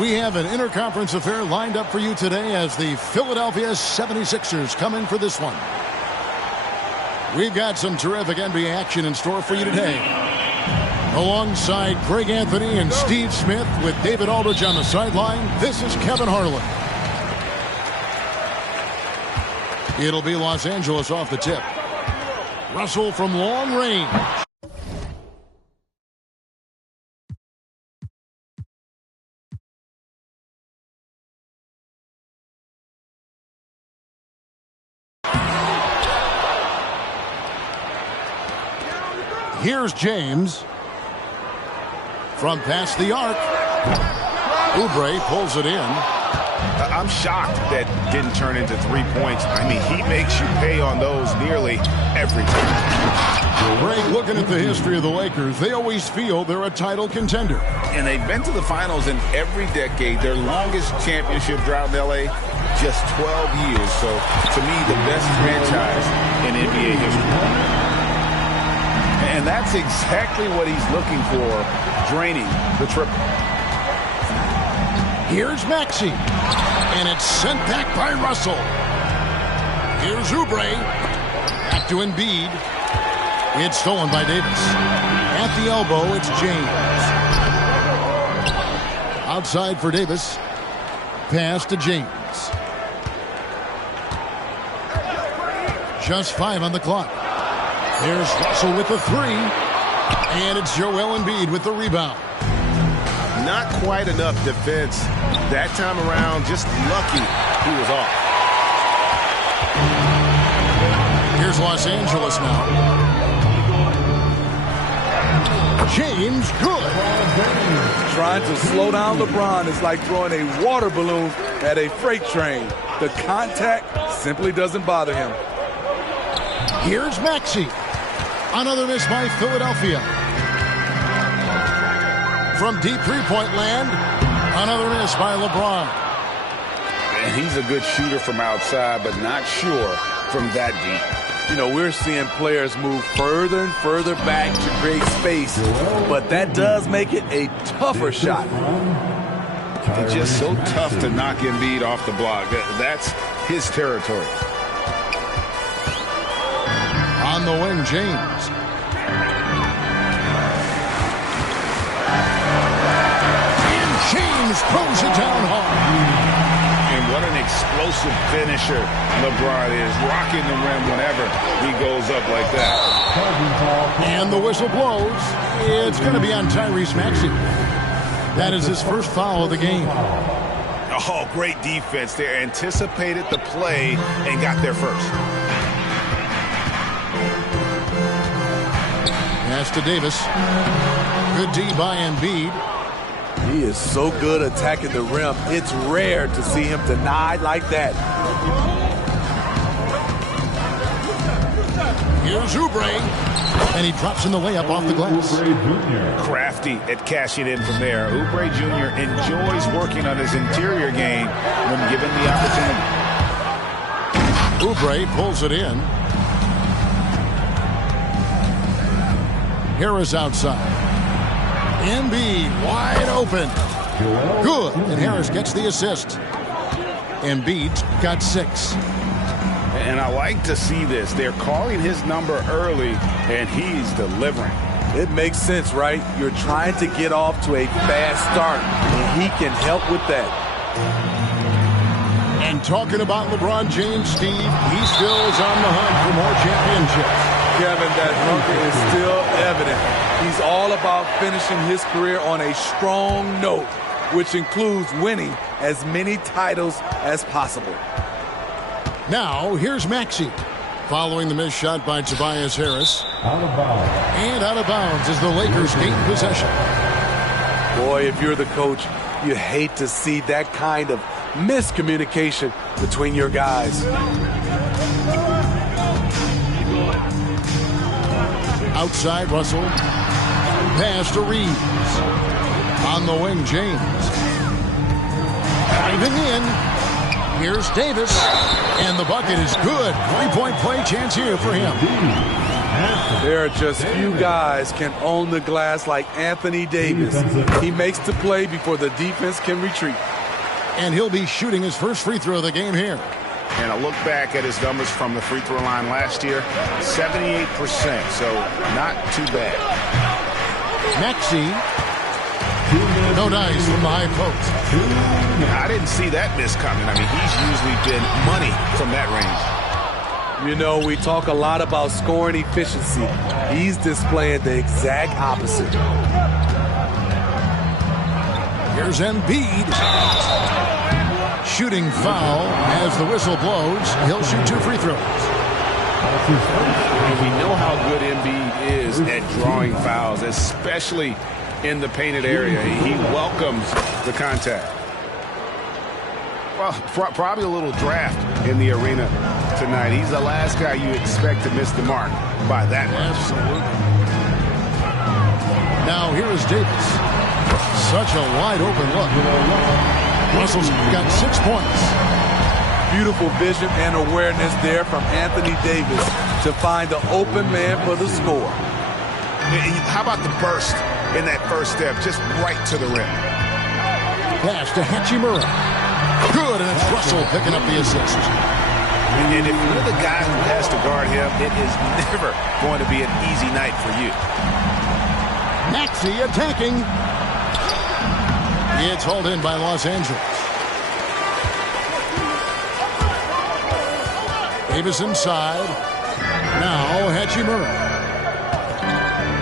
We have an interconference affair lined up for you today as the Philadelphia 76ers come in for this one. We've got some terrific NBA action in store for you today. Alongside Greg Anthony and Steve Smith with David Aldridge on the sideline, this is Kevin Harlan. It'll be Los Angeles off the tip. Russell from long range. Here's James from past the arc. Oubre pulls it in. I'm shocked that didn't turn into 3 points. I mean, he makes you pay on those nearly every time. Greg, looking at the history of the Lakers, they always feel they're a title contender. And they've been to the finals in every decade. Their longest championship drought in L.A., just 12 years. So, to me, the best franchise in NBA history. And that's exactly what he's looking for, draining the triple. Here's Maxey, and it's sent back by Russell. Here's Oubre, back to Embiid. It's stolen by Davis. At the elbow, it's James. Outside for Davis. Pass to James. Just 5 on the clock. There's Russell with the 3. And it's Joel Embiid with the rebound. Not quite enough defense that time around. Just lucky he was off. Here's Los Angeles now. James good. Trying to slow down LeBron is like throwing a water balloon at a freight train. The contact simply doesn't bother him. Here's Maxey. Another miss by Philadelphia. From deep three-point land, another miss by LeBron. And he's a good shooter from outside, but not sure from that deep. You know, we're seeing players move further and further back to create space, but that does make it a tougher shot. It's just so tough to knock Embiid off the block. That's his territory. On the wing, James. And James throws it down hard. And what an explosive finisher LeBron is, rocking the rim whenever he goes up like that. And the whistle blows. It's going to be on Tyrese Maxey. That is his first foul of the game. Oh, great defense there. Anticipated the play and got there first. Pass to Davis. Good D by Embiid. He is so good attacking the rim. It's rare to see him denied like that. Here's Oubre. And he drops in the layup off the glass. Crafty at cashing in from there. Oubre Jr. enjoys working on his interior game when given the opportunity. Oubre pulls it in. Harris outside. Embiid wide open. Good. And Harris gets the assist. Embiid got 6. And I like to see this. They're calling his number early, and he's delivering. It makes sense, right? You're trying to get off to a fast start, and he can help with that. And talking about LeBron James, Steve, he still is on the hunt for more championships. Kevin, that hunger is still evident. He's all about finishing his career on a strong note, which includes winning as many titles as possible. Now, here's Maxey. Following the missed shot by Tobias Harris. Out of bounds. And out of bounds as the Lakers gain possession. Boy, if you're the coach, you hate to see that kind of miscommunication between your guys. Outside, Russell. Pass to Reeves. On the wing, James. Diving in. Here's Davis. And the bucket is good. 3-point play chance here for him. There are just few guys can own the glass like Anthony Davis. He makes the play before the defense can retreat. And he'll be shooting his first free throw of the game here. And I look back at his numbers from the free throw line last year, 78%, so not too bad. Maxey. No dice from the high post. I didn't see that miss coming. I mean, he's usually been money from that range. You know, we talk a lot about scoring efficiency. He's displaying the exact opposite. Here's Embiid. Shooting foul as the whistle blows. He'll shoot 2 free throws. We know how good Embiid is at drawing fouls, especially in the painted area. He welcomes the contact. Well, probably a little draft in the arena tonight. He's the last guy you expect to miss the mark by that much. Absolutely. Now here is Davis. Such a wide open look. Russell's got 6 points. Beautiful vision and awareness there from Anthony Davis to find the open man for the score. How about the burst in that first step, just right to the rim? Pass to Hachimura. Good, and it's Russell picking up the assist. And if you're the guy who has to guard him, it is never going to be an easy night for you. Maxey attacking. It's hauled in by Los Angeles. Davis inside. Now Hachimura.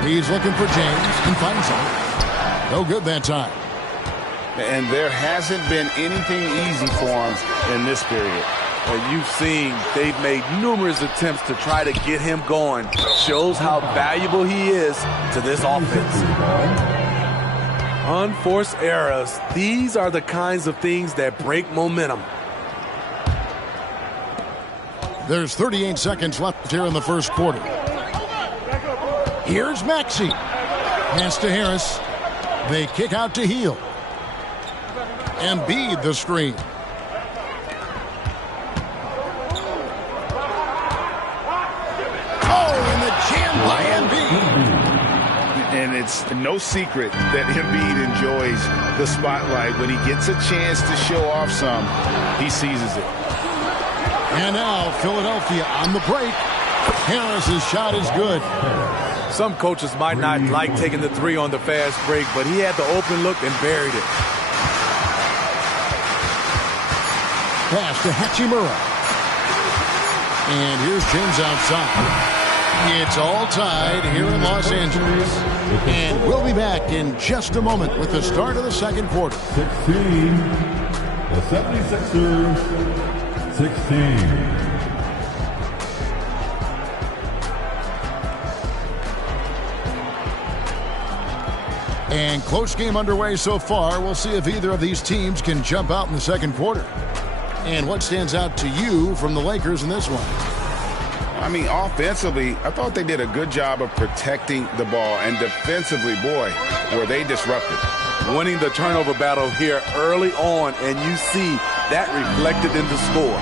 He's looking for James and finds him. No good that time. And there hasn't been anything easy for him in this period. You've seen they've made numerous attempts to try to get him going. Shows how valuable he is to this offense. Unforced errors. These are the kinds of things that break momentum. There's 38 seconds left here in the first quarter. Here's Maxey. Pass to Harris. They kick out to Hield. Embiid the screen. Oh, and the jam by Embiid. And it's no secret that Embiid enjoys the spotlight. When he gets a chance to show off some, he seizes it. And now Philadelphia on the break. Harris's shot is good. Some coaches might not like taking the three on the fast break, but he had the open look and buried it. Pass to Hachimura. And here's James outside. It's all tied here in Los Angeles. And we'll be back in just a moment with the start of the second quarter. 16. The 76ers, 16. And close game underway so far. We'll see if either of these teams can jump out in the second quarter. And what stands out to you from the Lakers in this one? I mean, offensively, I thought they did a good job of protecting the ball. And defensively, boy, were they disruptive. Winning the turnover battle here early on, and you see that reflected in the score.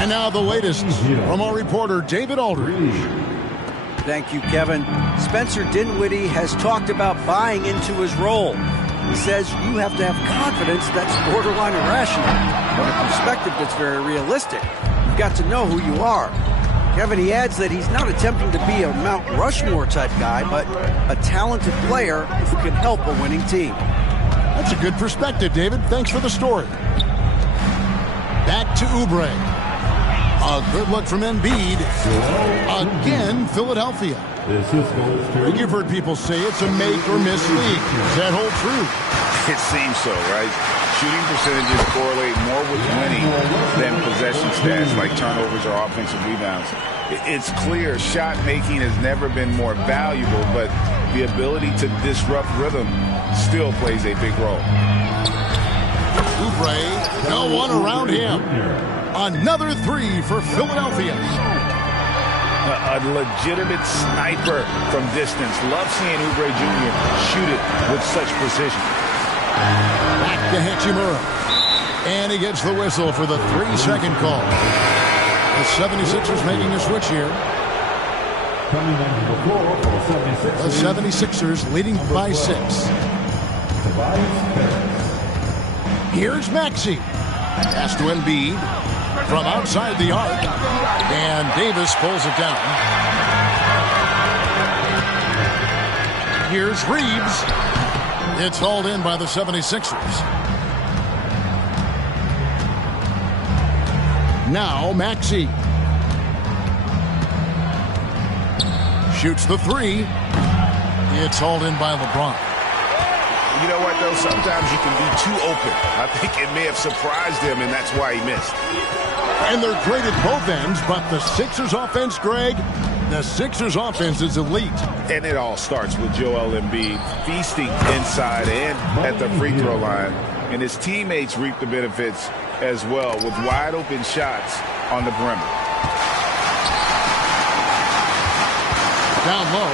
And now the latest from our reporter, David Aldridge. Thank you, Kevin. Spencer Dinwiddie has talked about buying into his role. He says you have to have confidence that's borderline irrational, but a perspective that's very realistic. You've got to know who you are. Kevin, he adds that he's not attempting to be a Mount Rushmore type guy, but a talented player who can help a winning team. That's a good perspective, David. Thanks for the story. Back to Oubre. A good look from Embiid. Again, Philadelphia. You've heard people say it's a make or miss league. Does that hold true? It seems so, right? Shooting percentages correlate more with winning than possession stats like turnovers or offensive rebounds. It's clear shot making has never been more valuable, but the ability to disrupt rhythm still plays a big role. Oubre, no one around him. Another three for Philadelphia. A legitimate sniper from distance. Love seeing Oubre Jr. shoot it with such precision. Back to Hachimura. And he gets the whistle for the 3-second call. The 76ers making a switch here. The 76ers leading by 6. Here's Maxey. Pass to Embiid from outside the arc. And Davis pulls it down. Here's Reeves. It's hauled in by the 76ers. Now Maxey. Shoots the 3. It's hauled in by LeBron. You know what, though? Sometimes you can be too open. I think it may have surprised him, and that's why he missed. And they're great at both ends, but the Sixers offense, Greg, the Sixers offense is elite. And it all starts with Joel Embiid feasting inside and at the free throw line. And his teammates reap the benefits as well with wide open shots on the perimeter. Down low.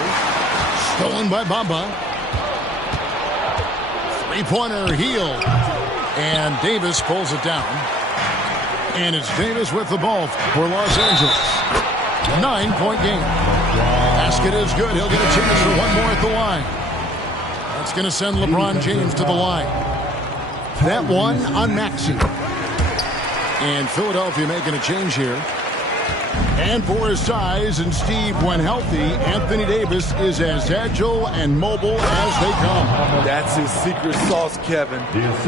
Stolen by Bamba. Three-pointer heel. And Davis pulls it down. And it's Davis with the ball for Los Angeles. 9-point game. Basket is good. He'll get a chance for one more at the line. That's going to send LeBron James to the line. That one on Maxey. And Philadelphia making a change here. And for his size and Steve, when healthy, Anthony Davis is as agile and mobile as they come. That's his secret sauce, Kevin.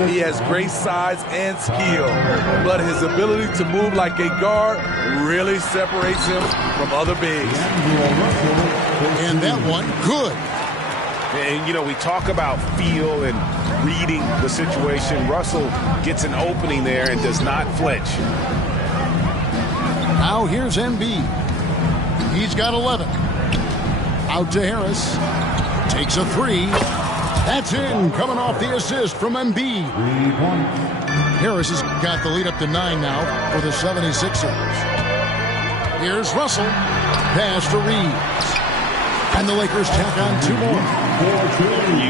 He has great size and skill, but his ability to move like a guard really separates him from other bigs. And that one, good. And, you know, we talk about feel and reading the situation. Russell gets an opening there and does not flinch. Now here's Embiid. He's got 11. Out to Harris. Takes a 3. That's in, coming off the assist from Embiid. Harris has got the lead up to 9 now for the 76ers. Here's Russell. Pass to Reeves. And the Lakers tack on 2 more.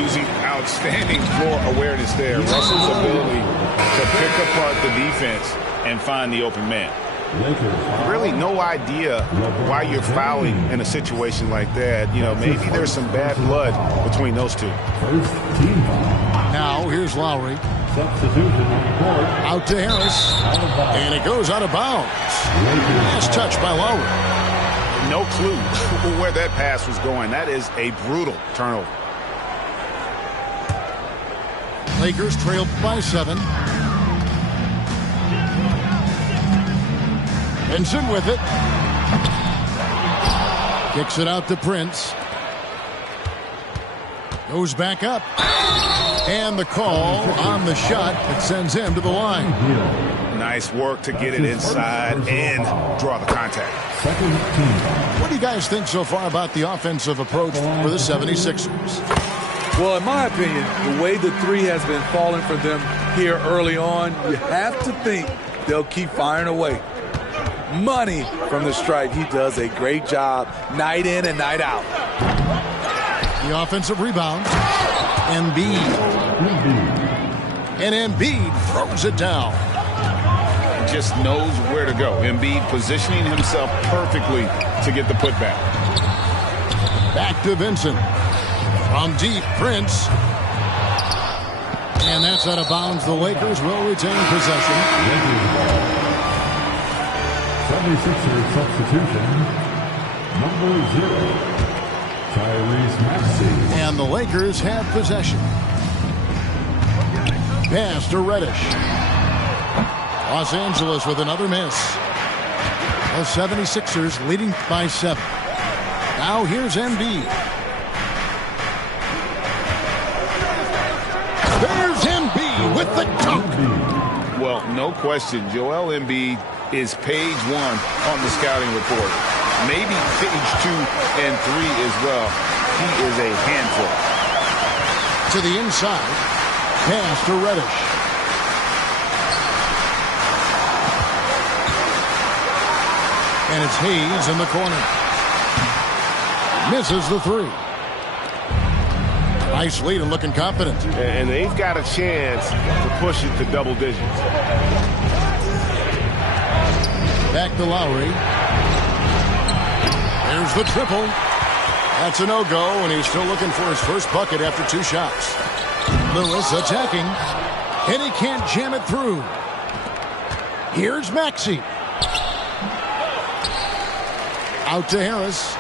Using outstanding floor awareness there. Russell's ability to pick apart the defense and find the open man. Really no idea why you're fouling in a situation like that. You know, maybe there's some bad blood between those two. Now here's Lowry. Out to Harris. And it goes out of bounds. Last touch by Lowry. No clue where that pass was going. That is a brutal turnover. Lakers trailed by 7. Benson with it. Kicks it out to Prince. Goes back up. And the call on the shot that sends him to the line. Nice work to get it inside and draw the contact. What do you guys think so far about the offensive approach for the 76ers? Well, in my opinion, the way the 3 has been falling for them here early on, you have to think they'll keep firing away. Money from the stripe. He does a great job night in and night out. The offensive rebound. Embiid. And Embiid throws it down. Just knows where to go. Embiid positioning himself perfectly to get the putback. Back to Vincent. From deep, Prince. And that's out of bounds. The Lakers will retain possession. 76ers substitution, number 0, Tyrese Maxey. And the Lakers have possession. Pass to Reddish. Los Angeles with another miss. The 76ers leading by 7. Now here's Embiid. There's Embiid with the dunk. Well, no question, Joel Embiid is page 1 on the scouting report. Maybe page 2 and 3 as well. He is a handful. To the inside. Pass to Reddish. And it's Hayes in the corner. Misses the 3. Nice lead and looking confident. And they've got a chance to push it to double digits. Back to Lowry. There's the triple. That's a no-go, and he's still looking for his first bucket after 2 shots. Lewis attacking, and he can't jam it through. Here's Maxey. Out to Harris.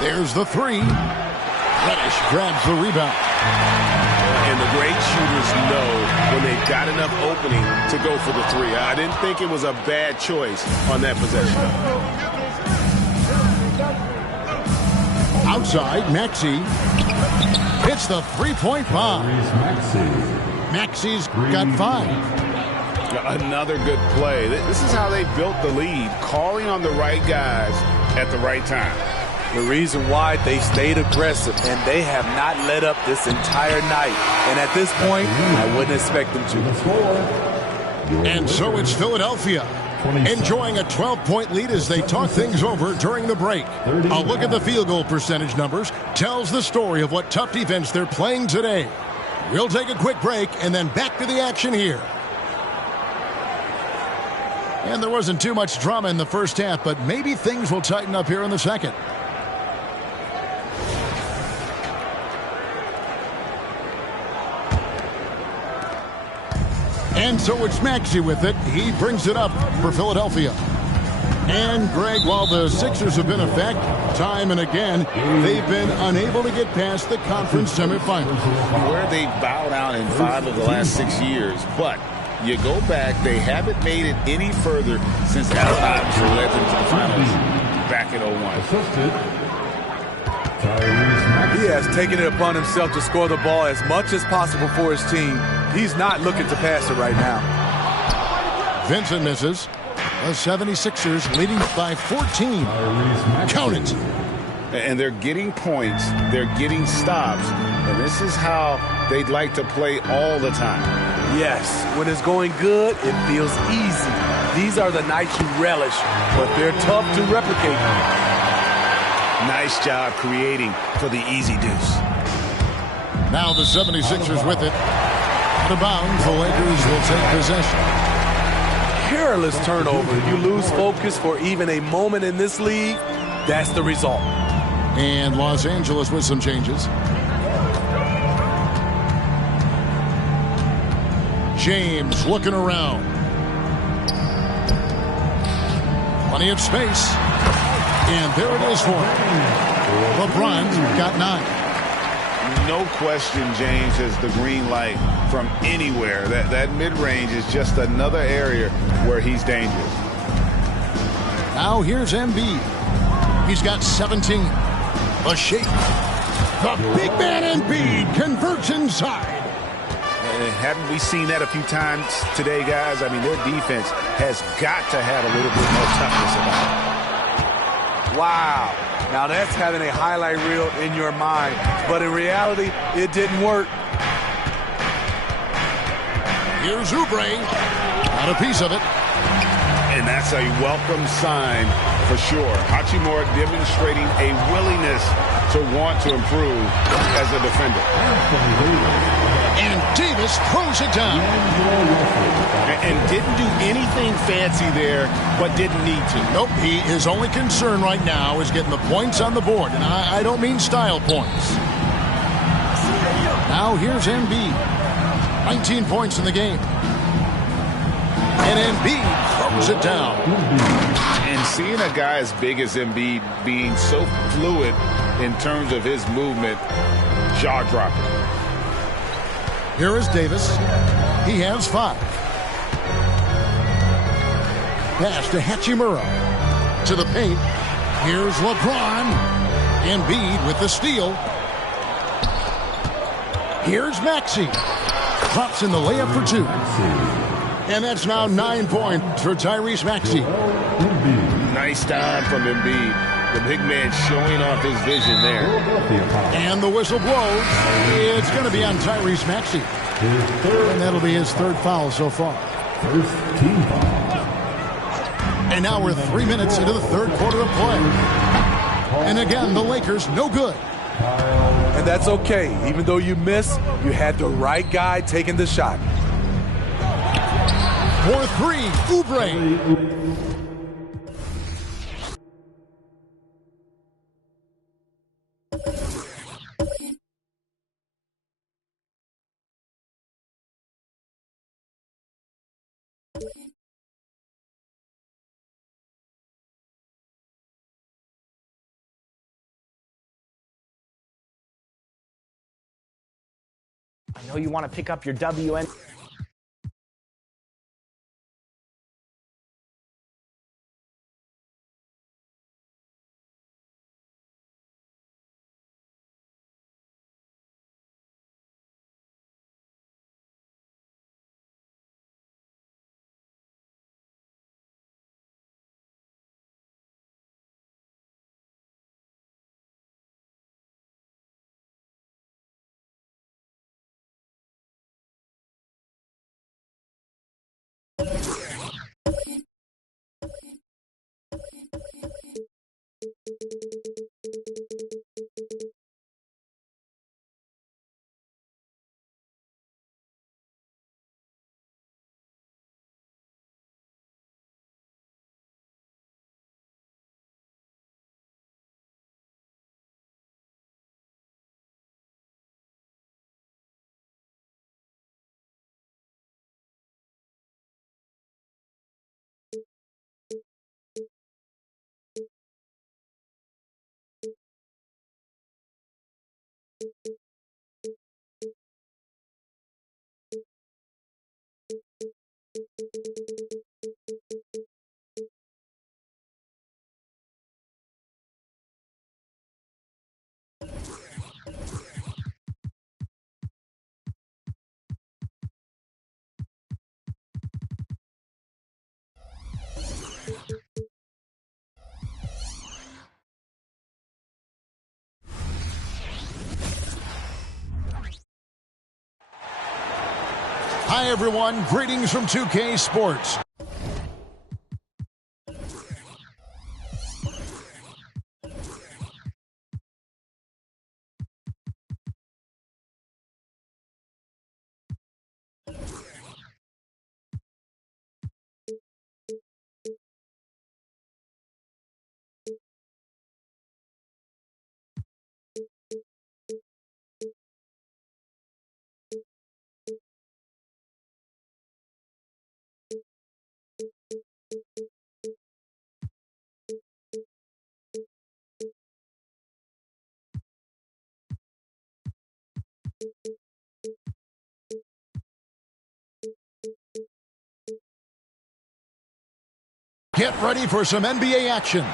There's the 3. Reddish grabs the rebound. And the great shooters know when they've got enough opening to go for the 3. I didn't think it was a bad choice on that possession. Outside, Maxey hits the three-point bomb. Maxey's got 5. Another good play. This is how they built the lead, calling on the right guys at the right time. The reason why they stayed aggressive, and they have not let up this entire night. And at this point, I wouldn't expect them to. And so it's Philadelphia enjoying a 12-point lead as they talk things over during the break. A look at the field goal percentage numbers tells the story of what tough defense they're playing today. We'll take a quick break and then back to the action here. And there wasn't too much drama in the first half, but maybe things will tighten up here in the second. And so it's Maxey with it. He brings it up for Philadelphia. And, Greg, while the Sixers have been a fact time and again, they've been unable to get past the conference semifinals. Where they bowed out in 5 of the last 6 years. But you go back, they haven't made it any further since Allen Iverson led them to the finals back in 01. He has taken it upon himself to score the ball as much as possible for his team. He's not looking to pass it right now. Vincent misses. The 76ers leading by 14. Count it. And they're getting points. They're getting stops. And this is how they'd like to play all the time. Yes, when it's going good, it feels easy. These are the nights you relish, but they're tough to replicate. Nice job creating for the easy deuce. Now the 76ers with it. Out of bounds, the Lakers will take possession. Careless turnover. You lose focus for even a moment in this league. That's the result. And Los Angeles with some changes. James looking around. Plenty of space. And there it is for him. LeBron's got 9. No question James has the green light from anywhere. That mid-range is just another area where he's dangerous. Now here's Embiid. He's got 17. A shake. The big man Embiid converts inside. And haven't we seen that a few times today, guys? I mean, their defense has got to have a little bit more toughness about it. Wow. Now that's having a highlight reel in your mind. But in reality, it didn't work. Here's Oubre. Got a piece of it. And that's a welcome sign for sure. Hachimura demonstrating a willingness to want to improve as a defender. And Davis throws it down. And didn't do anything fancy there, but didn't need to. Nope, his only concern right now is getting the points on the board. And I don't mean style points. Now here's Embiid. 19 points in the game. And Embiid throws it down. And seeing a guy as big as Embiid being so fluid in terms of his movement, jaw-dropping. Here is Davis. He has 5. Pass to Hachimura. To the paint. Here's LeBron. Embiid with the steal. Here's Maxey. Pops in the layup for 2. And that's now 9 points for Tyrese Maxey. Nice time from Embiid. The big man showing off his vision there. And the whistle blows. It's going to be on Tyrese Maxey. And that'll be his 3rd foul so far. First team foul. And now we're 3 minutes into the 3rd quarter of play. And again, the Lakers no good. And that's okay. Even though you miss, you had the right guy taking the shot. For 3, Oubre. I know you want to pick up your WN. Hi, everyone. Greetings from 2K Sports. Get ready for some NBA action.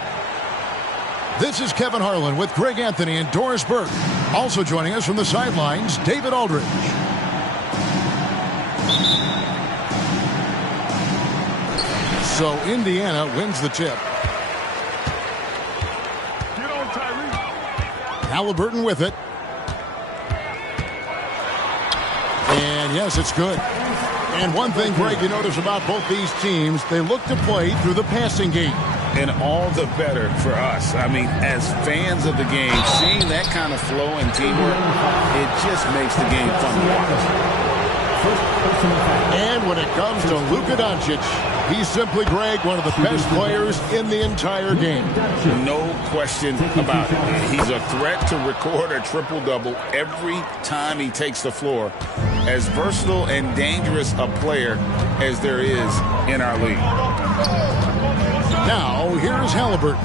This is Kevin Harlan with Greg Anthony and Doris Burke. Also joining us from the sidelines, David Aldridge. So Indiana wins the tip. Get on, Tyrese. Halliburton with it. And yes, it's good. And one thing, Greg, you notice about both these teams, they look to play through the passing game. And all the better for us. I mean, as fans of the game, seeing that kind of flow and teamwork, it just makes the game fun to watch. And when it comes to Luka Doncic, he's simply, Greg, one of the best players in the entire game. No question about it. He's a threat to record a triple-double every time he takes the floor. As versatile and dangerous a player as there is in our league. Now, here's Halliburton.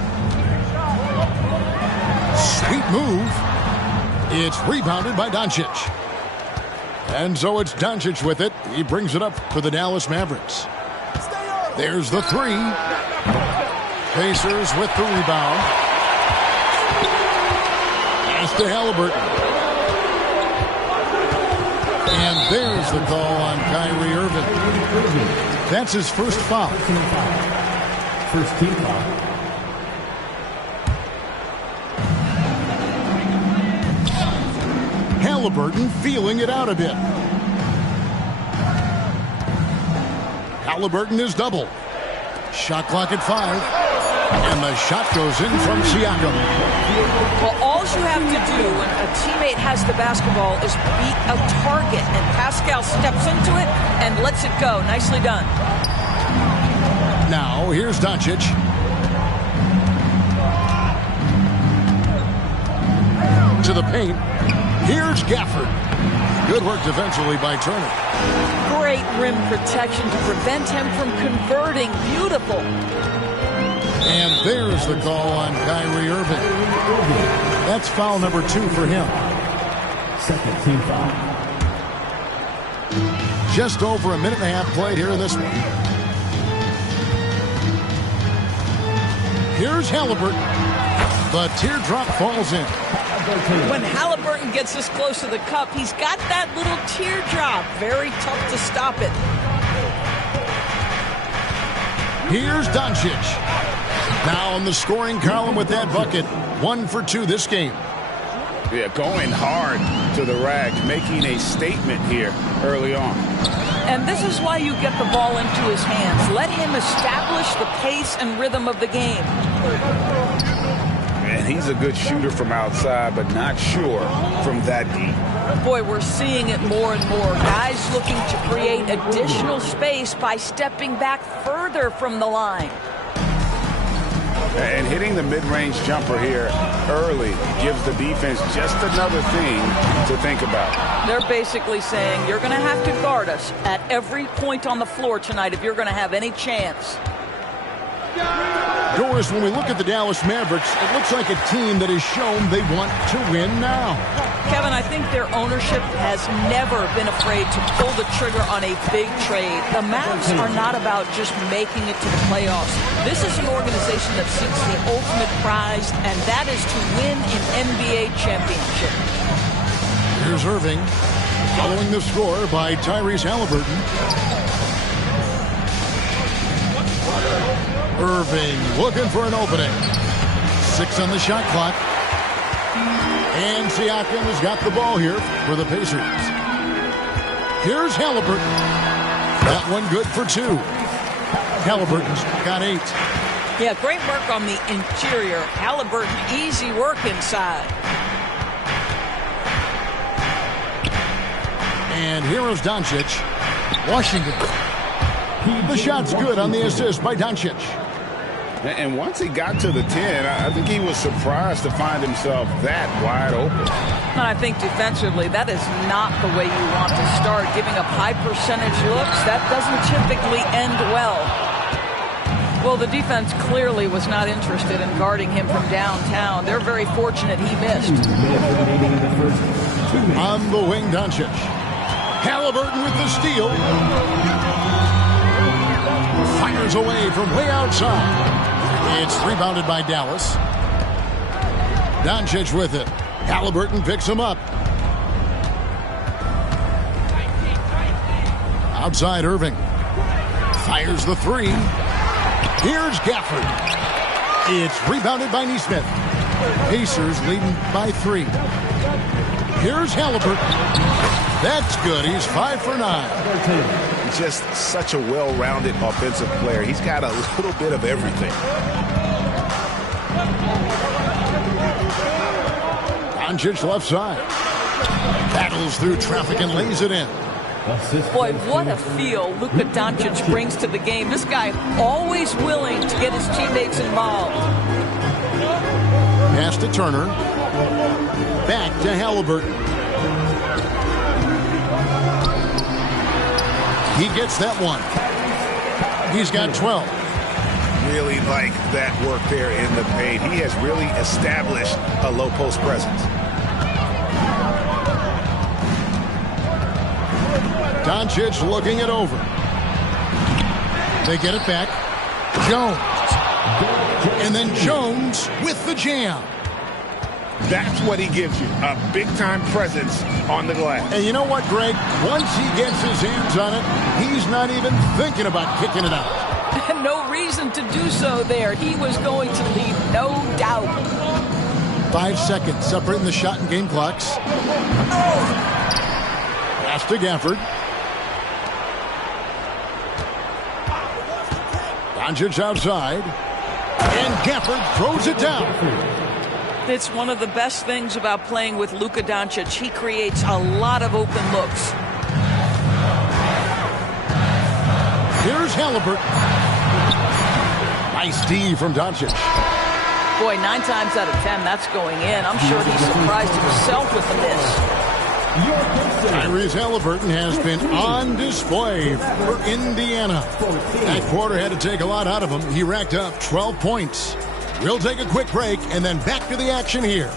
Sweet move. It's rebounded by Doncic. And so it's Doncic with it. He brings it up for the Dallas Mavericks. There's the three. Pacers with the rebound. Pass to Halliburton. And there's the call on Kyrie Irving. That's his first foul. First team foul. Halliburton feeling it out a bit. Halliburton is double. Shot clock at 5. And the shot goes in from Siakam. Well, all you have to do when a teammate has the basketball is beat a target. And Pascal steps into it and lets it go. Nicely done. Now, here's Doncic. To the paint. Here's Gafford. Good work defensively by Turner. Great rim protection to prevent him from converting. Beautiful. And there's the call on Kyrie Irving. That's foul number 2 for him. Second team foul. Just over a minute and a half played here in this one. Here's Halliburton. The teardrop falls in. When Halliburton gets this close to the cup, he's got that little teardrop. Very tough to stop it. Here's Doncic. Now in the scoring column with that bucket. 1 for 2 this game. Yeah, going hard to the rack, making a statement here early on. And this is why you get the ball into his hands. Let him establish the pace and rhythm of the game. And he's a good shooter from outside, but not sure from that deep. Boy, we're seeing it more and more. Guys looking to create additional space by stepping back further from the line. And hitting the mid-range jumper here early gives the defense just another thing to think about. They're basically saying you're going to have to guard us at every point on the floor tonight if you're going to have any chance. Doris, when we look at the Dallas Mavericks, it looks like a team that has shown they want to win now. Kevin, I think their ownership has never been afraid to pull the trigger on a big trade. The Mavs are not about just making it to the playoffs. This is an organization that seeks the ultimate prize, and that is to win an NBA championship. Here's Irving, following the score by Tyrese Halliburton. Irving looking for an opening. 6 on the shot clock. And Siakam has got the ball here for the Pacers. Here's Halliburton. That one good for 2. Halliburton's got 8. Yeah, great work on the interior. Halliburton, easy work inside. And here is Doncic. Washington. The shot's good on the assist by Doncic. And once he got to the 10, I think he was surprised to find himself that wide open. And I think defensively, that is not the way you want to start. Giving up high percentage looks, that doesn't typically end well. Well, the defense clearly was not interested in guarding him from downtown. They're very fortunate he missed. On the wing, Doncic. Halliburton with the steal. Fires away from way outside. It's rebounded by Dallas. Doncic with it. Halliburton picks him up. Outside Irving. Fires the 3. Here's Gafford. It's rebounded by Nesmith. Pacers leading by 3. Here's Halliburton. That's good. He's 5 for 9. Just such a well-rounded offensive player. He's got a little bit of everything. Doncic left side. Battles through traffic and lays it in. Boy, what a feel Luka Doncic brings to the game. This guy always willing to get his teammates involved. Pass to Turner. Back to Halliburton. He gets that one. He's got 12. really like that work there in the paint. He has really established a low post presence. Doncic looking it over. They get it back. Jones. And then Jones with the jam. That's what he gives you, a big-time presence on the glass. And you know what, Greg? Once he gets his hands on it, he's not even thinking about kicking it out. No reason to do so there. He was going to leave, no doubt. 5 seconds separating the shot and game clocks. Pass to Gafford. Doncic outside. And Gafford throws it down. It's one of the best things about playing with Luka Doncic. He creates a lot of open looks. Here's Halliburton. Nice D from Doncic. Boy, 9 times out of 10, that's going in. I'm sure he's surprised himself with the miss. Tyrese Halliburton has been on display for Indiana. That quarter had to take a lot out of him. He racked up 12 points. We'll take a quick break and then back to the action here.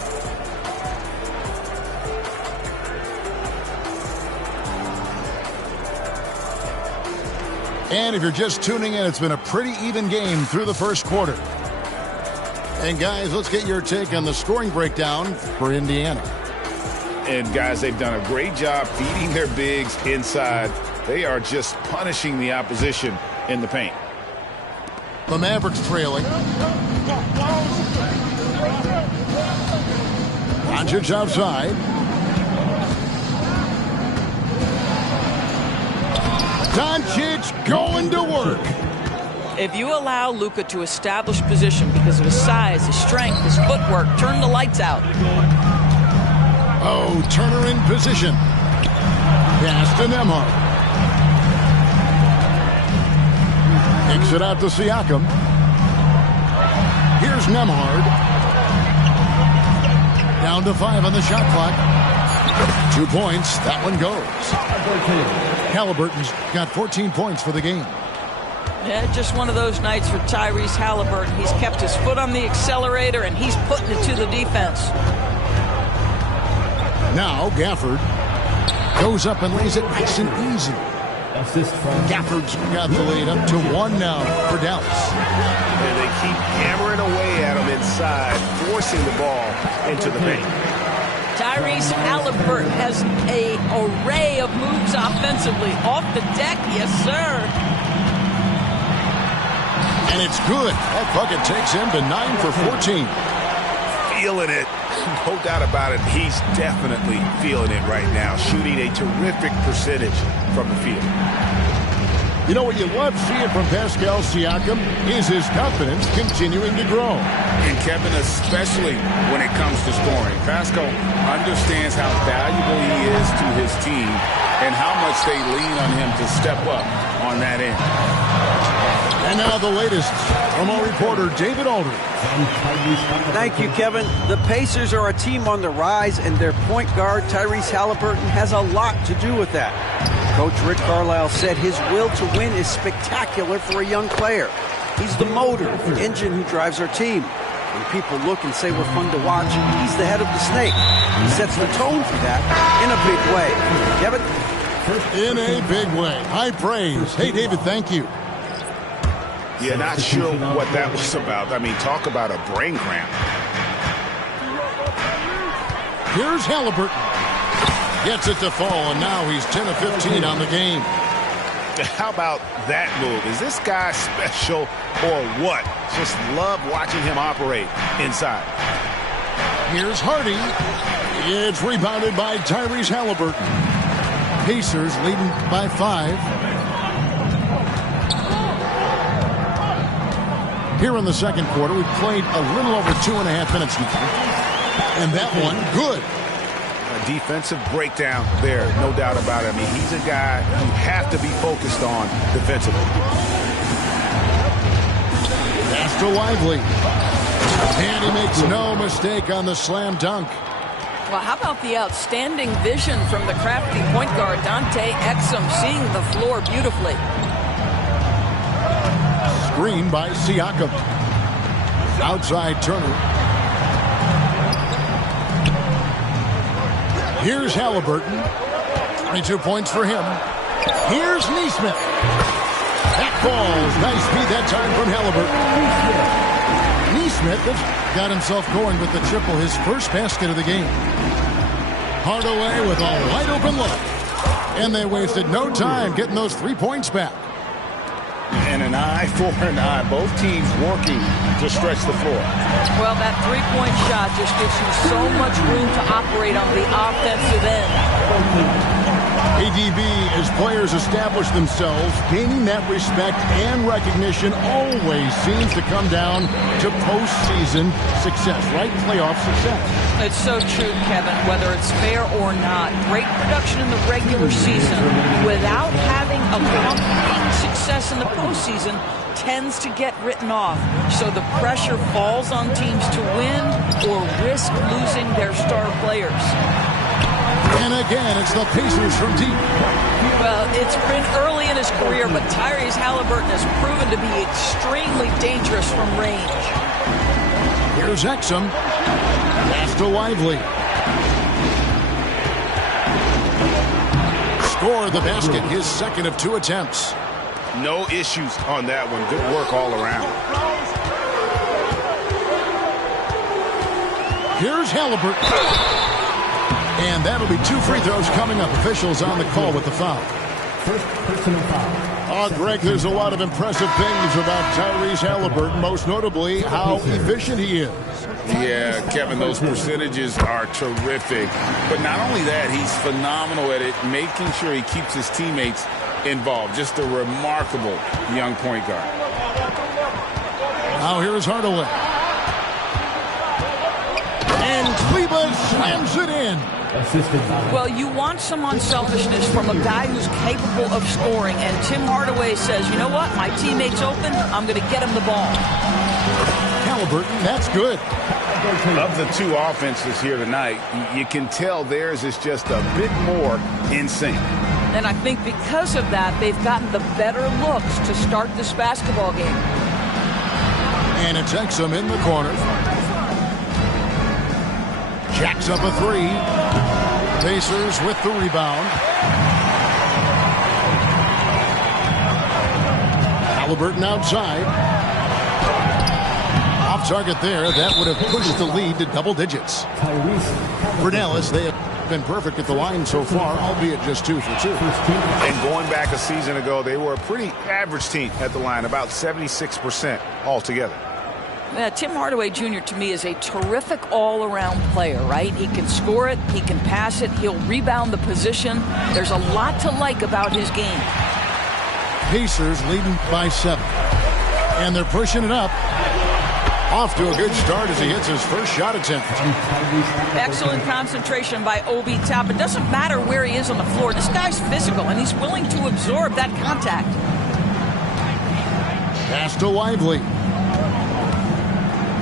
And if you're just tuning in, it's been a pretty even game through the first quarter. And guys, let's get your take on the scoring breakdown for Indiana. And guys, they've done a great job feeding their bigs inside. They are just punishing the opposition in the paint. The Mavericks trailing. Doncic outside. Doncic going to work. If you allow Luka to establish position because of his size, his strength, his footwork, turn the lights out. Oh, Turner in position. Pass to Nembhard. Kicks it out to Siakam. Here's Nembhard. Down to 5 on the shot clock. 2 points. That one goes. Halliburton's got 14 points for the game. Yeah, just one of those nights for Tyrese Halliburton. He's kept his foot on the accelerator, and he's putting it to the defense. Now Gafford goes up and lays it nice and easy. Gafford's got the lead up to 1 now for Dallas. And they keep hammering away at him inside, forcing the ball into the paint. Tyrese Halliburton has an array of moves offensively. Off the deck, yes, sir. And it's good. That bucket takes him to 9 for 14. Feeling it. No doubt about it. He's definitely feeling it right now. Shooting a terrific percentage from the field. You know what you love seeing from Pascal Siakam is his confidence continuing to grow. And Kevin, especially when it comes to scoring. Pascal understands how valuable he is to his team and how much they lean on him to step up on that end. And now the latest from our reporter, David Aldridge. Thank you, Kevin. The Pacers are a team on the rise, and their point guard, Tyrese Halliburton, has a lot to do with that. Coach Rick Carlisle said his will to win is spectacular for a young player. He's the motor, the engine who drives our team. When people look and say we're fun to watch, he's the head of the snake. He sets the tone for that in a big way. Kevin? In a big way. High praise. Hey, David, thank you. Yeah, not sure what that was about. I mean, talk about a brain cramp. Here's Halliburton. Gets it to fall, and now he's 10 of 15 on the game. How about that move? Is this guy special or what? Just love watching him operate inside. Here's Hardy. It's rebounded by Tyrese Halliburton. Pacers leading by 5. Here in the second quarter, we've played a little over 2.5 minutes now. And that one, good. A defensive breakdown there, no doubt about it. I mean, he's a guy you have to be focused on defensively. Pass to Lively. And he makes no mistake on the slam dunk. Well, how about the outstanding vision from the crafty point guard, Dante Exum, seeing the floor beautifully. screen by Siakam. Outside Turner. Here's Halliburton. 22 points for him. Here's Nesmith. That falls. Nice speed that time from Halliburton. Nesmith has got himself going with the triple, his first basket of the game. Hardaway with a wide open look. And they wasted no time getting those 3 points back. And an eye for an eye. Both teams working to stretch the floor. Well, that three-point shot just gives you so much room to operate on the offensive end. ADB, as players establish themselves, gaining that respect and recognition always seems to come down to postseason success, right? Playoff success. It's so true, Kevin, whether it's fair or not. Great production in the regular season without having a complete success in the postseason tends to get written off. So the pressure falls on teams to win or risk losing their star players. And again, it's the Pacers from deep. Well, it's been early in his career, but Tyrese Halliburton has proven to be extremely dangerous from range. Here's Exum. Pass to Lively. Score the basket, his second of 2 attempts. No issues on that one. Good work all around. Here's Halliburton. And that'll be 2 free throws coming up. Officials on the call with the foul. First personal foul. Greg, there's a lot of impressive things about Tyrese Halliburton, most notably how efficient he is. Yeah, Kevin, those percentages are terrific. But not only that, he's phenomenal at it, making sure he keeps his teammates involved. Just a remarkable young point guard. Now here's Hardaway. And Kleber slams it in. Well, you want some unselfishness from a guy who's capable of scoring, and Tim Hardaway says, you know what, my teammate's open, I'm going to get him the ball. Halliburton, that's good. Of the 2 offenses here tonight, you can tell theirs is just a bit more in sync. And I think because of that, they've gotten the better looks to start this basketball game. And it's Exum in the corner. Jacks up a 3. Pacers with the rebound. Halliburton outside. Off target there. That would have pushed the lead to double digits. For Dallas, they have been perfect at the line so far, albeit just 2 for 2. And going back a season ago, they were a pretty average team at the line, about 76% altogether. Tim Hardaway Jr. to me is a terrific all-around player, right? He can score it, he can pass it, he'll rebound the position. There's a lot to like about his game. Pacers leading by 7. And they're pushing it up. Off to a good start as he hits his first shot attempt. Excellent concentration by Obi Toppin. It doesn't matter where he is on the floor. This guy's physical, and he's willing to absorb that contact. Pass to Lively.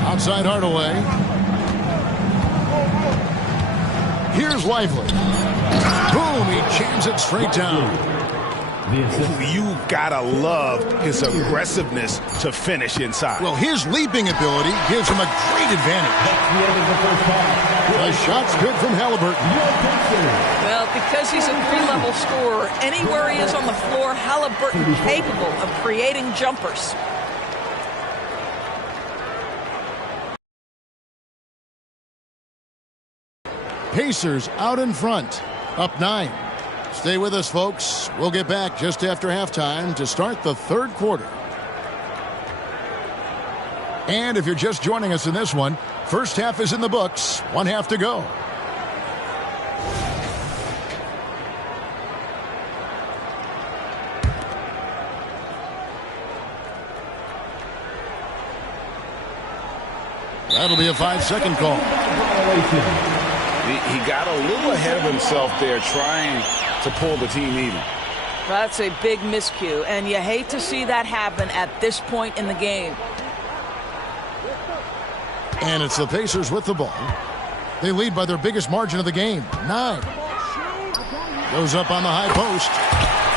Outside Hardaway. Here's Lively. Boom, he jams it straight down. You gotta love his aggressiveness to finish inside. Well, his leaping ability gives him a great advantage. The shot's good from Halliburton. Well, because he's a 3-level scorer, anywhere he is on the floor, Halliburton capable of creating jumpers. Pacers out in front, up 9. Stay with us, folks. We'll get back just after halftime to start the 3rd quarter. And if you're just joining us in this one, first half is in the books. 1 half to go. That'll be a 5-second call. He got a little ahead of himself there trying to pull the team even. That's a big miscue, and you hate to see that happen at this point in the game. And it's the Pacers with the ball. They lead by their biggest margin of the game, 9. Goes up on the high post,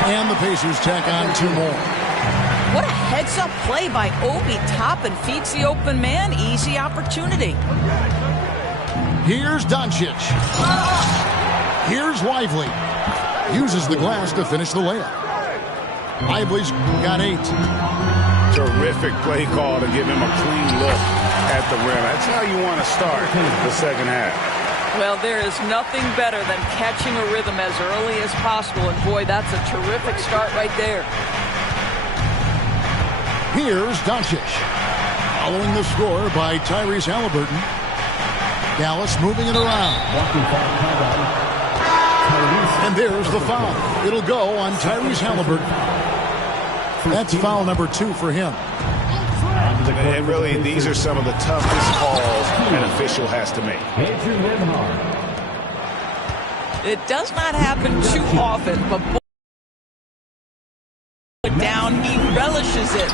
and the Pacers tack on 2 more. What a heads-up play by Obi Toppin. Feeds the open man. Easy opportunity. Here's Doncic. Here's Lively. Uses the glass to finish the layup. Lively's got 8. Terrific play call to give him a clean look at the rim. That's how you want to start the second half. Well, there is nothing better than catching a rhythm as early as possible. And, boy, that's a terrific start right there. Here's Doncic. Following the score by Tyrese Halliburton. Dallas moving it around. And there's the foul. It'll go on Tyrese Halliburton. That's foul number 2 for him. And really, these are some of the toughest calls an official has to make. It does not happen too often, but down, he relishes it.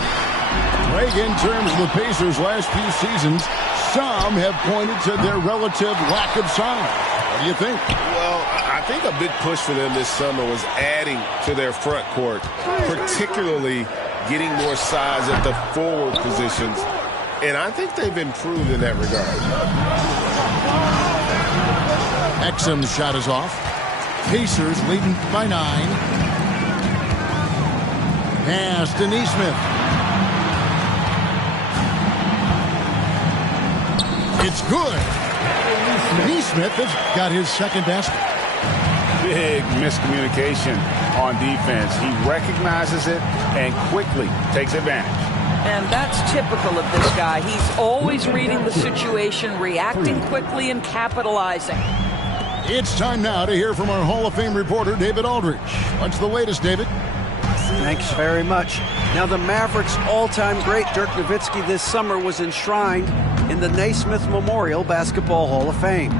Greg, in terms of the Pacers' last few seasons, some have pointed to their relative lack of size. What do you think? Well, I think a big push for them this summer was adding to their front court, particularly getting more size at the forward positions. And I think they've improved in that regard. Exum's shot is off. Pacers leading by 9. Pass to Nesmith. It's good. Nesmith has got his second basket. Big miscommunication on defense. He recognizes it and quickly takes advantage. And that's typical of this guy. He's always reading the situation, reacting quickly, and capitalizing. It's time now to hear from our Hall of Fame reporter, David Aldridge. What's the latest, David? Thanks very much. Now, the Mavericks' all-time great Dirk Nowitzki this summer was enshrined in the Naismith Memorial Basketball Hall of Fame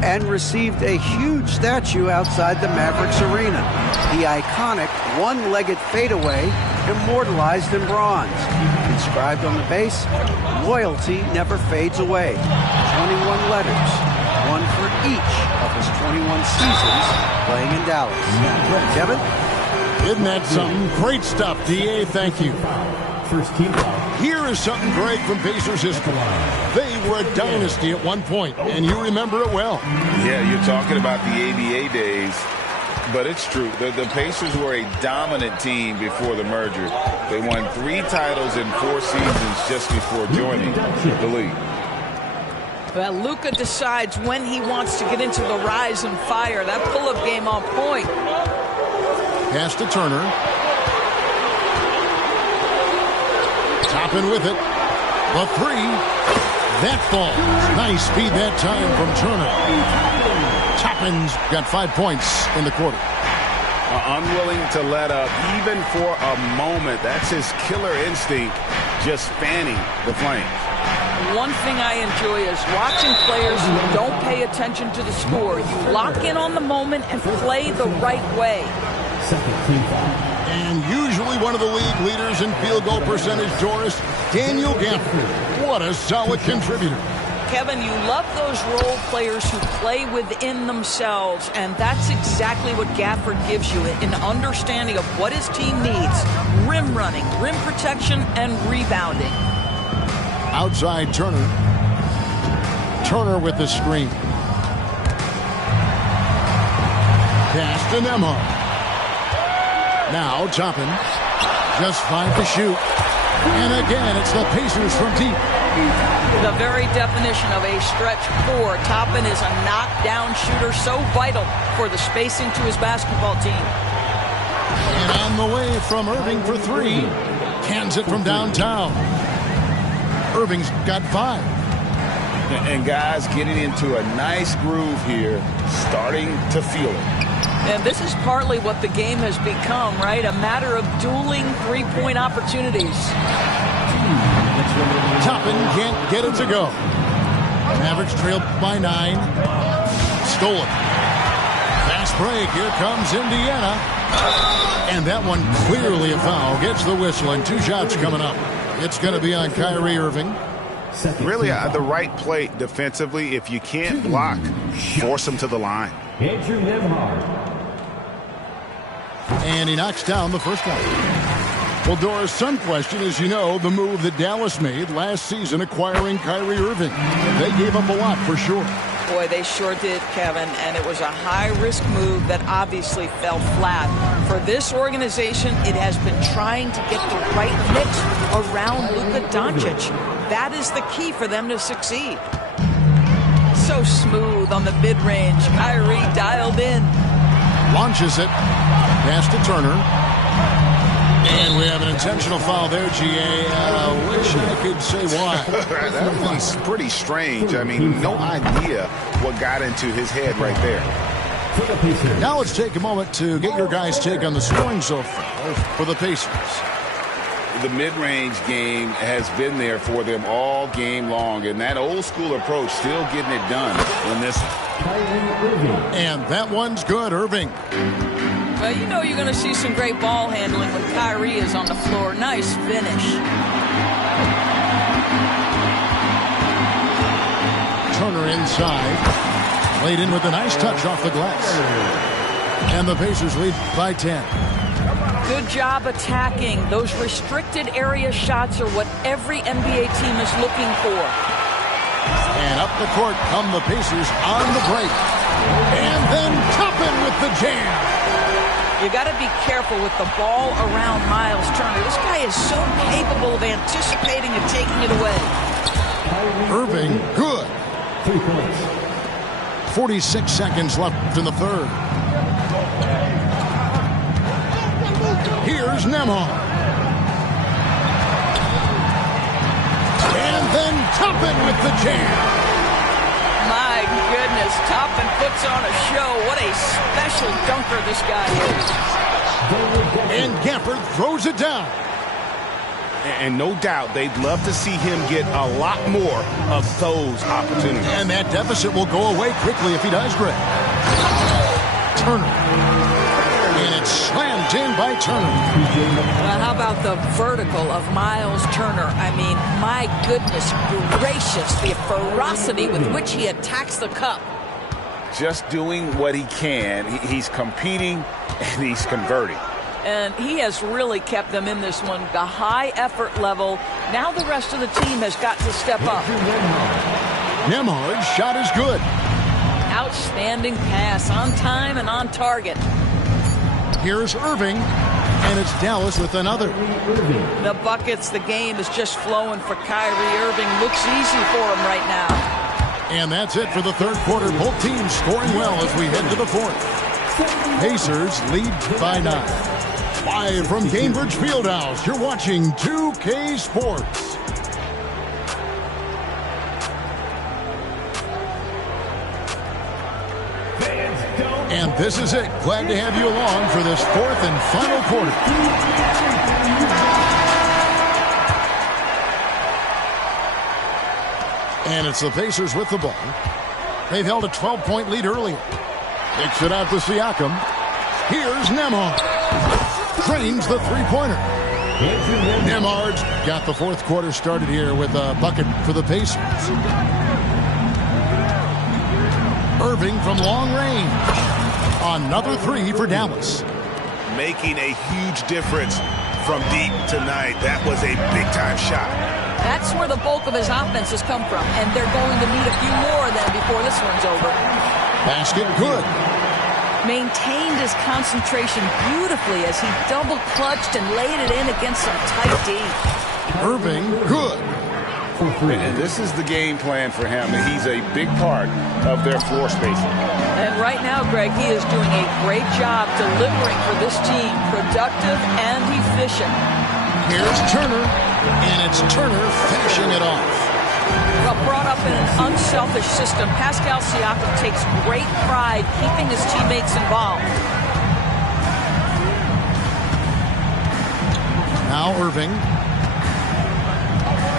and received a huge statue outside the Mavericks arena. The iconic one-legged fadeaway immortalized in bronze. Inscribed on the base, loyalty never fades away. 21 letters, one for each of his 21 seasons playing in Dallas. Kevin? Isn't that something? Great stuff, D.A. Thank you. First team foul. Here is something great from Pacers history. They were a dynasty at one point, and you remember it well. Yeah, you're talking about the ABA days, but it's true. The Pacers were a dominant team before the merger. They won 3 titles in 4 seasons just before joining the league. Well, Luka decides when he wants to get into the rise and fire. That pull-up game on point. Pass to Turner. Toppin with it. The 3. That falls. Nice speed that time from Turner. Toppin's got 5 points in the quarter. Unwilling to let up even for a moment. That's his killer instinct, just fanning the flames. One thing I enjoy is watching players who don't pay attention to the score. You lock in on the moment and play the right way. Second team foul. And usually one of the league leaders in field goal percentage, Doris, Daniel Gafford. What a solid contributor. Kevin, you love those role players who play within themselves, and that's exactly what Gafford gives you, an understanding of what his team needs. Rim running, rim protection, and rebounding. Outside Turner. Turner with the screen. Pass to Nembhard. Now Toppin. Just 5 to shoot. And again, it's the Pacers from deep. The very definition of a stretch 4. Toppin is a knockdown shooter, so vital for the spacing to his basketball team. And on the way from Irving for 3. Cans it from downtown. Irving's got 5. And guys getting into a nice groove here, starting to feel it. And this is partly what the game has become, right? A matter of dueling three-point opportunities. Toppin can't get it to go. Mavericks trail by 9. Stolen. Fast break. Here comes Indiana. And that one clearly a foul. Gets the whistle and 2 shots coming up. It's going to be on Kyrie Irving. Really the right play defensively. If you can't block, force him to the line. Andrew Nembhard. And he knocks down the first one. Well, Doris, some question, as you know, the move that Dallas made last season acquiring Kyrie Irving. They gave up a lot for sure. Boy, they sure did, Kevin, and it was a high-risk move that obviously fell flat. For this organization, it has been trying to get the right mix around Luka Doncic. That is the key for them to succeed. So smooth on the mid-range. Kyrie dialed in. Launches it. Pass to Turner. And we have an intentional foul there, G.A. Wish I could say why. That was pretty strange. I mean, no idea what got into his head right there. Now let's take a moment to get your guys' take on the scoring so far for the Pacers. The mid-range game has been there for them all game long, and that old-school approach still getting it done in this one. And that one's good, Irving. Well, you know you're going to see some great ball handling when Kyrie is on the floor. Nice finish. Turner inside. Laid in with a nice touch off the glass. And the Pacers lead by 10. Good job attacking. Those restricted area shots are what every NBA team is looking for. And up the court come the Pacers on the break. And then Toppin with the jam. You got to be careful with the ball around Miles Turner. This guy is so capable of anticipating and taking it away. Irving, good. 3 points. 46 seconds left in the third. Here's Nembhard. And then Toppin with the jam. My goodness, Toppin puts on a show. What a special dunker this guy is. And Gafford throws it down. And no doubt they'd love to see him get a lot more of those opportunities. And that deficit will go away quickly if he does, Greg. Turner. And it's slammed in by Turner. Well, how about the vertical of Miles Turner? I mean, my goodness gracious, the ferocity with which he attacks the cup. Just doing what he can. He's competing and he's converting. And he has really kept them in this one. The high effort level. Now the rest of the team has got to step up. Nembhard's shot is good. Outstanding pass, on time and on target. Here's Irving, and it's Dallas with another. The buckets, the game is just flowing for Kyrie Irving. Looks easy for him right now. And that's it for the third quarter. Both teams scoring well as we head to the fourth. Pacers lead by 9. Live from Gainbridge Fieldhouse, you're watching 2K Sports. And this is it. Glad to have you along for this fourth and final quarter. And it's the Pacers with the ball. They've held a 12-point lead earlier. Kicks it out to Siakam. Here's Nembhard. Drains the three-pointer. Nembhard's got the fourth quarter started here with a bucket for the Pacers. Irving from long range. Another three for Dallas. Making a huge difference from deep tonight. That was a big-time shot. That's where the bulk of his offense has come from, and they're going to need a few more of them before this one's over. Basket good. Maintained his concentration beautifully as he double-clutched and laid it in against some tight D. Irving, good. And this is the game plan for him, and he's a big part of their floor spacing. And right now, Greg, he is doing a great job delivering for this team, productive and efficient. Here's Turner, and it's Turner finishing it off. Well, brought up in an unselfish system, Pascal Siakam takes great pride keeping his teammates involved. Now Irving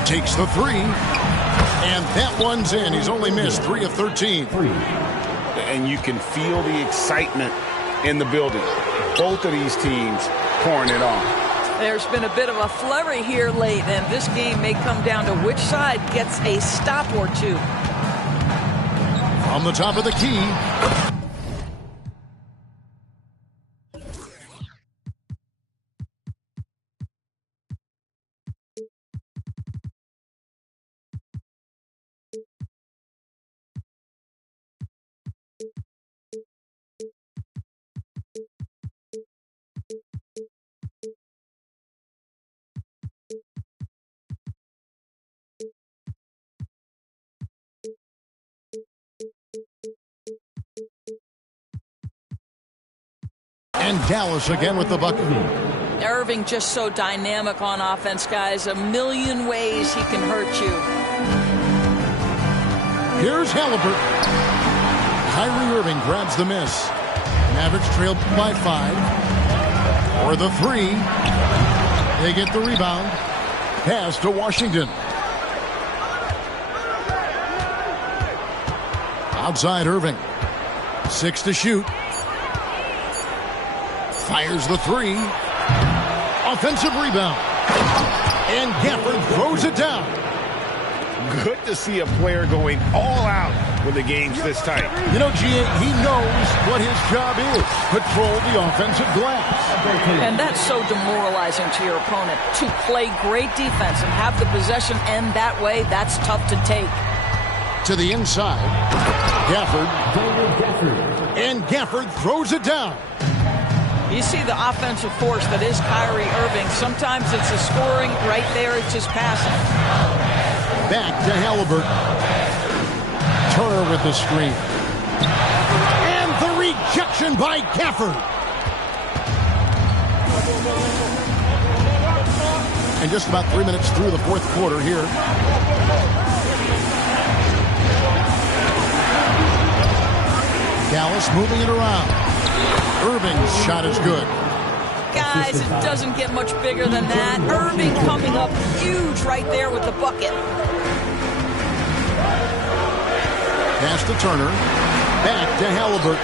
takes the three, and that one's in. He's only missed 3 of 13. And you can feel the excitement in the building. Both of these teams pouring it on. There's been a bit of a flurry here late, and this game may come down to which side gets a stop or two. From the top of the key, And Dallas again with the bucket. Irving just so dynamic on offense, guys. A million ways he can hurt you. Here's Halliburton. Kyrie Irving grabs the miss. Mavericks trail by 5. For the 3. They get the rebound. Pass to Washington. Outside Irving. 6 to shoot. Fires the 3. Offensive rebound. And Gafford throws it down. Good to see a player going all out when the game's this tight. You know, G.A., he knows what his job is. Patrol the offensive glass. And that's so demoralizing to your opponent. To play great defense and have the possession end that way, that's tough to take. To the inside. Gafford. And Gafford throws it down. You see the offensive force that is Kyrie Irving. Sometimes it's the scoring. Right there, it's just passing. Back to Halliburton. Turner with the screen. And the rejection by Gafford. And just about 3 minutes through the fourth quarter here. Dallas moving it around. Irving's shot is good. Guys, it doesn't get much bigger than that. Irving coming up huge right there with the bucket. Pass to Turner. Back to Halliburton.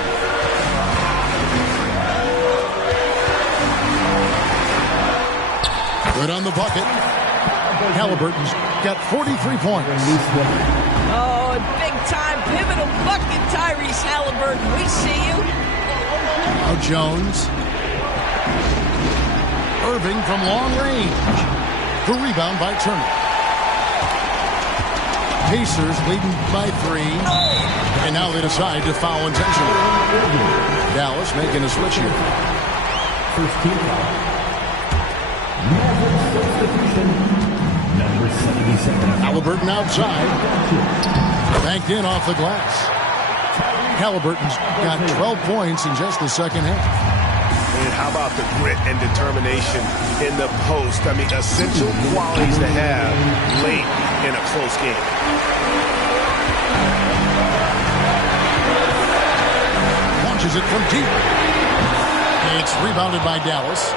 Good on the bucket. Halliburton's got 43 points. Oh, a big-time pivotal bucket, Tyrese Halliburton. We see you. Now Jones. Irving from long range. The rebound by Turner. Pacers leading by 3. And now they decide to foul intentionally. Dallas making a switch here. First team foul. Mavericks substitution. Number 77. Halliburton outside. Banked in off the glass. Halliburton's got 12 points in just the second half. And how about the grit and determination in the post? I mean, essential qualities to have late in a close game. Launches it from deep. It's rebounded by Dallas.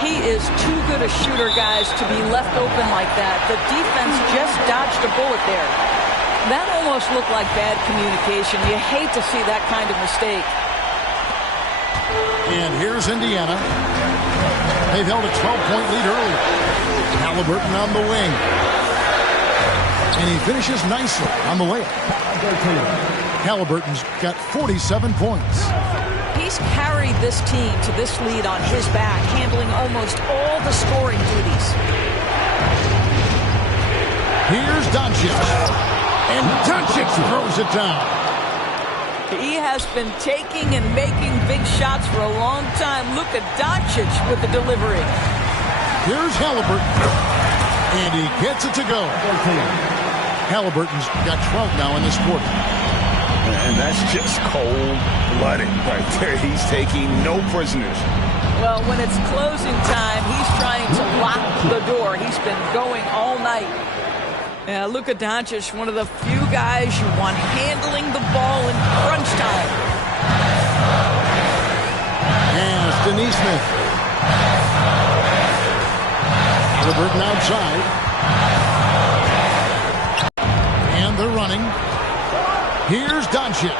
He is too good a shooter, guys, to be left open like that. The defense just dodged a bullet there. That almost looked like bad communication. You hate to see that kind of mistake. And here's Indiana. They've held a 12-point lead earlier. Halliburton on the wing. And he finishes nicely on the layup. Halliburton's got 47 points. He's carried this team to this lead on his back, handling almost all the scoring duties. Here's Doncic. And Doncic throws it down. He has been taking and making big shots for a long time. Look at Doncic with the delivery. Here's Halliburton. And he gets it to go. Halliburton's got 12 now in this quarter. And that's just cold-blooded right there. He's taking no prisoners. Well, when it's closing time, he's trying to lock the door. He's been going all night. Yeah, Luka Doncic, one of the few guys you want handling the ball in crunch time. And Finney Smith. Halliburton outside. And they're running. Here's Doncic.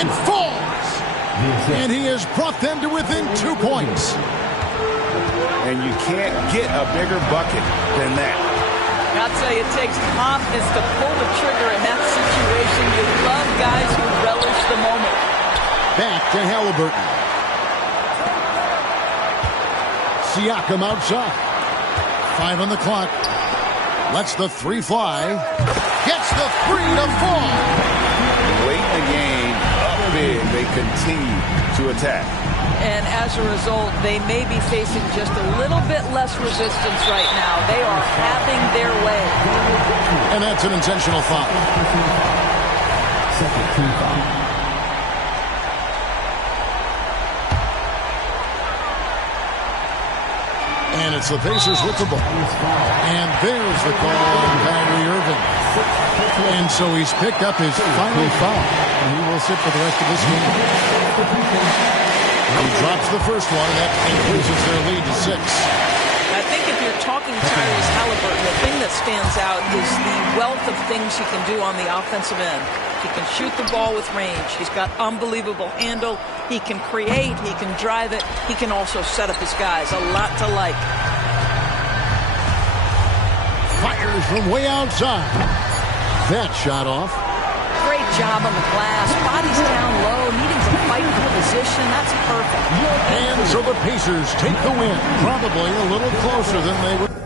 It falls. And he has brought them to within 2 points. And you can't get a bigger bucket than that. I'll tell you, it takes confidence to pull the trigger in that situation. You love guys who relish the moment. Back to Halliburton. Siakam outside. 5 on the clock. Lets the 3 fly. Gets the 3 to fall. Late in the game, up big, they continue to attack. And as a result, they may be facing just a little bit less resistance right now. They are having their way. And that's an intentional foul. Second team foul. And it's the Pacers with the ball. And there's the call on Kyrie Irving. And so he's picked up his final foul. And he will sit for the rest of this game. He drops the first one, and that increases their lead to 6. I think if you're talking Tyrese Haliburton, the thing that stands out is the wealth of things he can do on the offensive end. He can shoot the ball with range. He's got unbelievable handle. He can create. He can drive it. He can also set up his guys. A lot to like. Fires from way outside. That shot off. Great job on the glass. Body's down low, needing to fight for position. That's perfect. And so the Pacers take the win. Probably a little closer than they would.